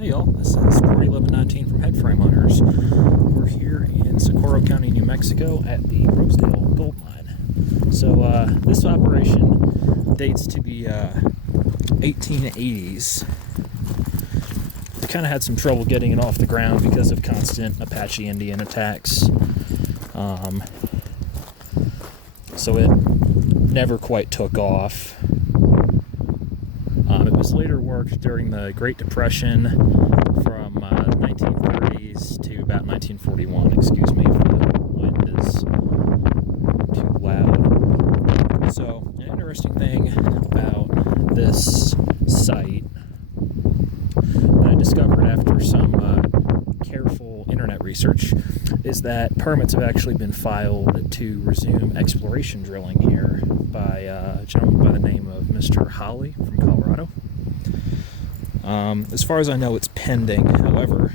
Hey y'all, this is 1119 from Headframe Hunters. We're here in Socorro County, New Mexico at the Rosedale Gold Mine. So this operation dates to the 1880s. We kind of had some trouble getting it off the ground because of constant Apache Indian attacks. So it never quite took off. It was later worked during the Great Depression from 1930s to about 1941. Excuse me if the wind is too loud. So, an interesting thing about this site that I discovered after some careful internet research is that permits have actually been filed to resume exploration drilling here by a gentleman by the name of Mr. Holly from Colorado. As far as I know, it's pending. However,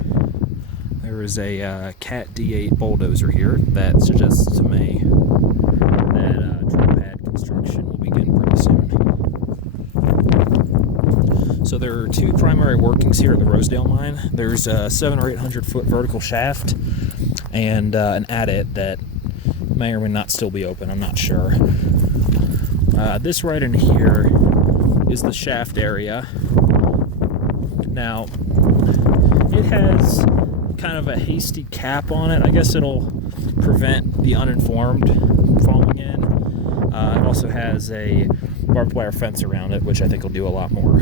there is a Cat D8 bulldozer here that suggests to me that drill pad construction will begin pretty soon. So there are two primary workings here at the Rosedale Mine. There's a 700 or 800 foot vertical shaft and an adit that may or may not still be open. I'm not sure. This right in here is the shaft area. Now, it has kind of a hasty cap on it. I guess it'll prevent the uninformed falling in. It also has a barbed wire fence around it, which I think will do a lot more.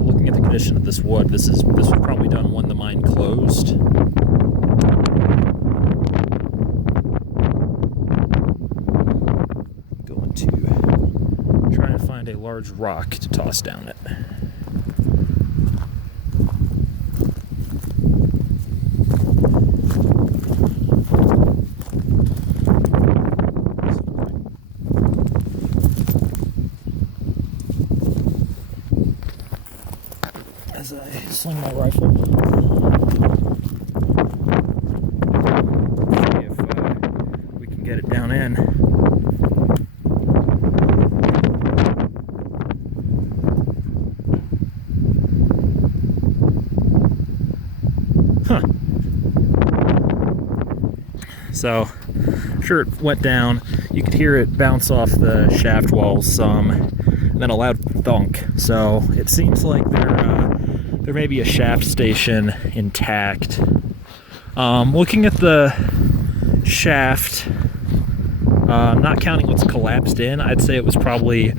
Looking at the condition of this wood, this was probably done when the mine closed. Going to try and find a large rock to toss down it. As I sling my rifle, see if we can get it down in. Huh. So, sure, it went down. You could hear it bounce off the shaft walls some, and then a loud thunk. So it seems like there may be a shaft station intact. Looking at the shaft, not counting what's collapsed in, I'd say it was probably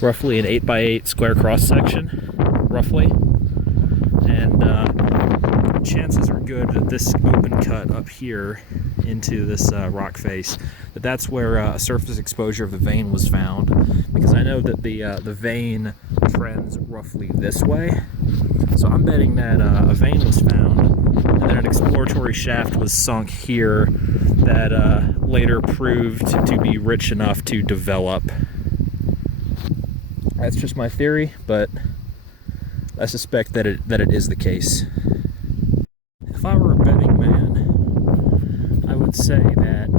roughly an 8x8 square cross section, roughly. And chances are good that this open cut up here into this rock face, that's where a surface exposure of the vein was found, because I know that the vein trends roughly this way. So I'm betting that a vein was found, and then an exploratory shaft was sunk here that later proved to be rich enough to develop. That's just my theory, but I suspect that it is the case. If I were a betting man, I would say that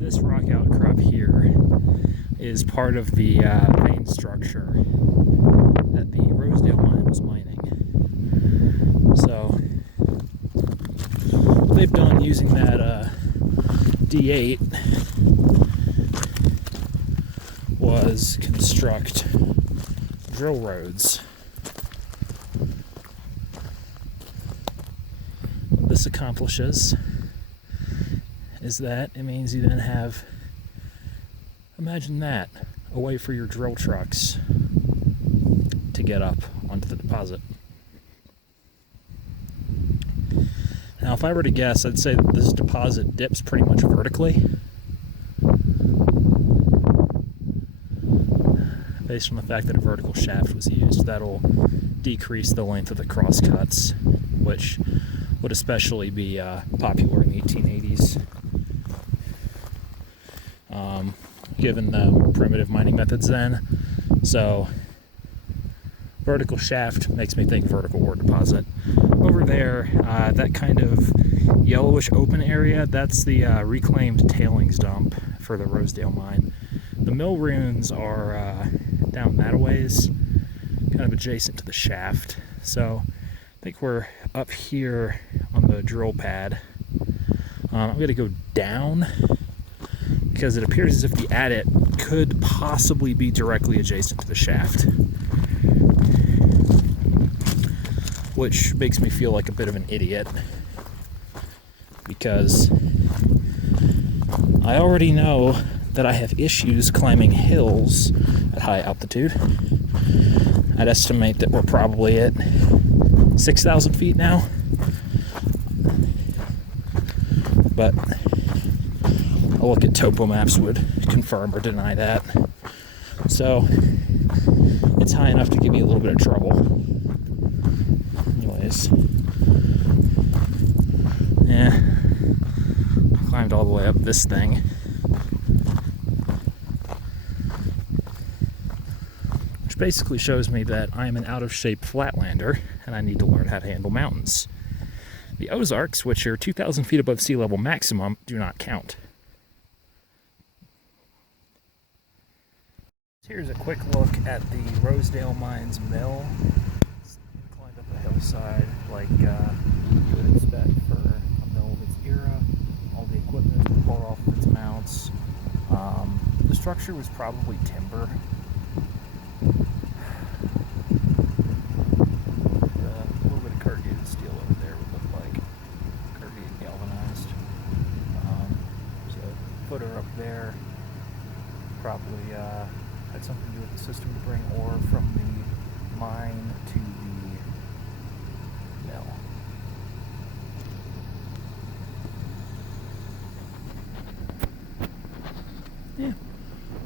this rock outcrop here is part of the vein structure that the Rosedale Mine was mining. So, what they've done using that D8 was construct drill roads. What this accomplishes is that it means you then have, imagine that, a way for your drill trucks to get up onto the deposit. Now, if I were to guess, I'd say that this deposit dips pretty much vertically, based on the fact that a vertical shaft was used. That'll decrease the length of the crosscuts, which would especially be popular in the 1880s, given the primitive mining methods then. So, vertical shaft makes me think vertical ore deposit. Over there, that kind of yellowish open area, that's the reclaimed tailings dump for the Rosedale Mine. The mill ruins are down that a ways, kind of adjacent to the shaft. So I think we're up here on the drill pad. I'm going to go down because it appears as if the adit could possibly be directly adjacent to the shaft, which makes me feel like a bit of an idiot because I already know that I have issues climbing hills at high altitude. I'd estimate that we're probably at 6,000 feet now, but a look at topo maps would confirm or deny that. So it's high enough to give me a little bit of trouble. Anyways, yeah, climbed all the way up this thing. Which basically shows me that I am an out-of-shape flatlander and I need to learn how to handle mountains. The Ozarks, which are 2,000 feet above sea level maximum, do not count. Here's a quick look at the Rosedale Mine's mill. It's climbed up a hillside like you would expect for a mill of its era. All the equipment is pulled off of its mounts. The structure was probably timber. A little bit of corrugated steel over there would look like corrugated galvanized. So footer up there probably had something to do with the system to bring ore from the mine to the mill. Yeah,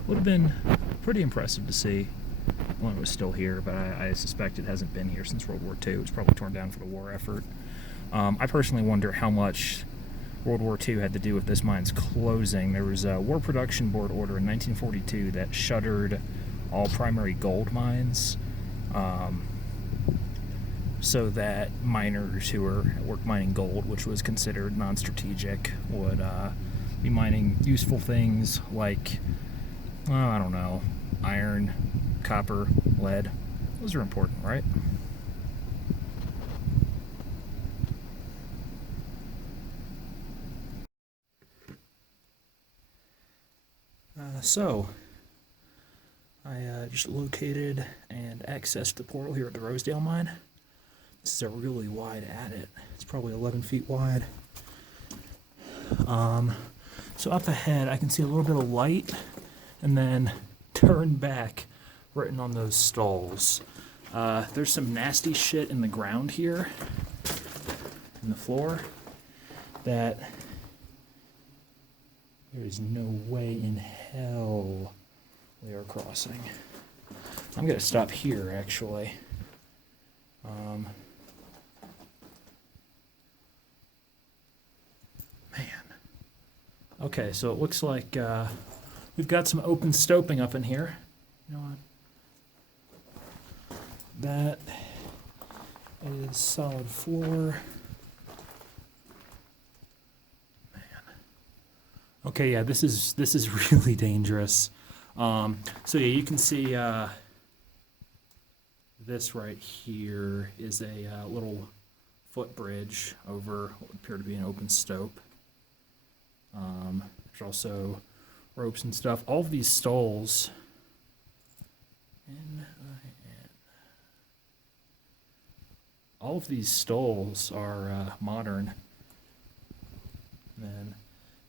would have been pretty impressive to see when it was still here, but I suspect it hasn't been here since World War II. It was probably torn down for the war effort. I personally wonder how much World War II had to do with this mine's closing. There was a War Production Board order in 1942 that shuttered all primary gold mines so that miners who were at work mining gold, which was considered non-strategic, would be mining useful things like, I don't know, iron, copper, lead. Those are important, right? So, I just located and accessed the portal here at the Rosedale Mine. This is a really wide adit. It's probably 11 feet wide. So up ahead, I can see a little bit of light, and then turn back written on those stalls. There's some nasty shit in the ground here, in the floor, that there is no way in hell we are crossing. I'm going to stop here, actually. Man. Okay, so it looks like we've got some open stoping up in here. You know what? That is solid floor. Okay, yeah, this is really dangerous. So yeah, you can see this right here is a little footbridge over what would appear to be an open stope. There's also ropes and stuff. All of these stalls, all of these stalls are modern. And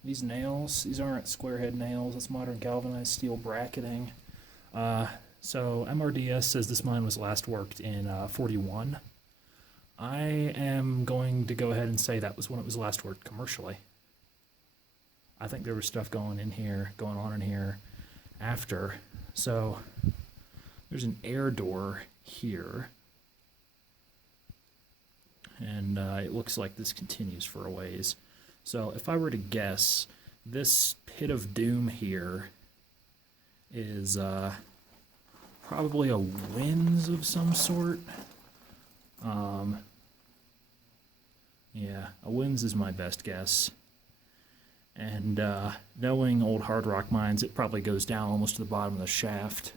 these nails, these aren't square head nails, that's modern galvanized steel bracketing. So MRDS says this mine was last worked in 41. I am going to go ahead and say that was when it was last worked commercially. I think there was stuff going on in here after. So there's an air door here. And it looks like this continues for a ways. So if I were to guess, this pit of doom here is probably a winze of some sort. Yeah, a winze is my best guess. And knowing old hard rock mines, it probably goes down almost to the bottom of the shaft.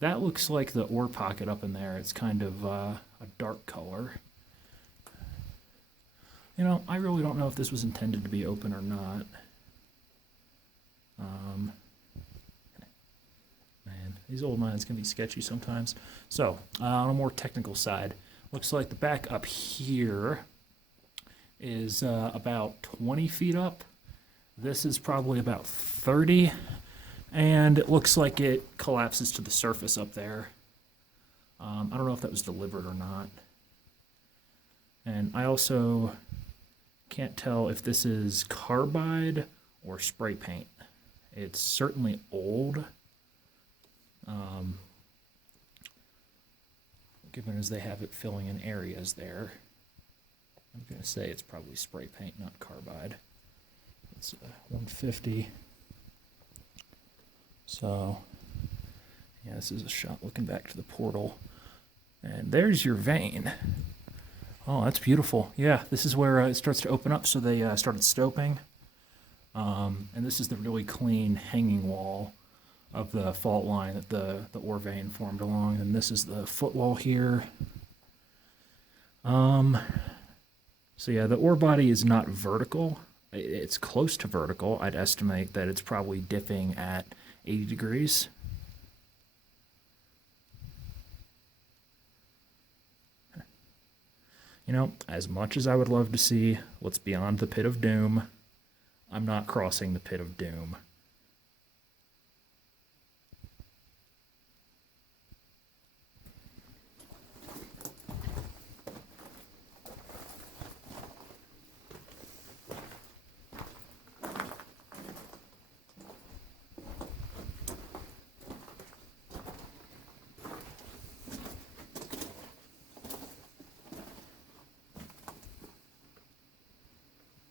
That looks like the ore pocket up in there. It's kind of a dark color. You know, I really don't know if this was intended to be open or not. Man, these old mines can be sketchy sometimes. So, on a more technical side, looks like the back up here is about 20 feet up. This is probably about 30. And it looks like it collapses to the surface up there. I don't know if that was delivered or not. And I also can't tell if this is carbide or spray paint. It's certainly old. Given as they have it filling in areas there. I'm going to say it's probably spray paint, not carbide. It's 150. So, yeah, this is a shot looking back to the portal. And there's your vein. Oh, that's beautiful. Yeah, this is where it starts to open up, so they started stoping. And this is the really clean hanging wall of the fault line that the ore vein formed along. And this is the footwall here. So yeah, the ore body is not vertical. It's close to vertical. I'd estimate that it's probably dipping at 80 degrees. You know, as much as I would love to see what's beyond the pit of doom, I'm not crossing the pit of doom.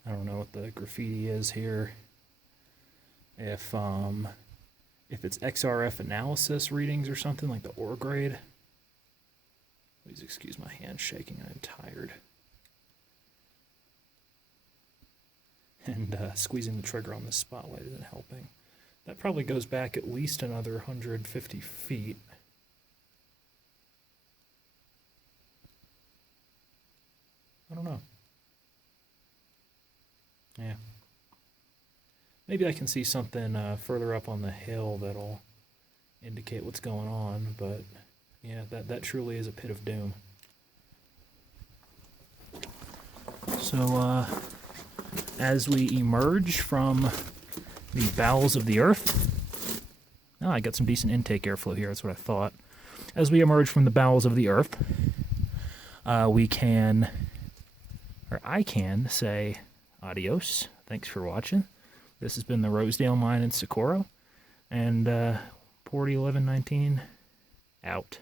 I don't know what the graffiti is here. If it's XRF analysis readings or something like the ore grade. Please excuse my hand shaking. I'm tired. And squeezing the trigger on this spotlight isn't helping. That probably goes back at least another 150 feet. I don't know. Yeah. Maybe I can see something further up on the hill that'll indicate what's going on, but yeah, that truly is a pit of doom. So, as we emerge from the bowels of the earth, oh, I got some decent intake airflow here, that's what I thought. As we emerge from the bowels of the earth, we can, or I can say, adios. Thanks for watching. This has been the Rosedale Mine in Socorro, and Port 1119 out.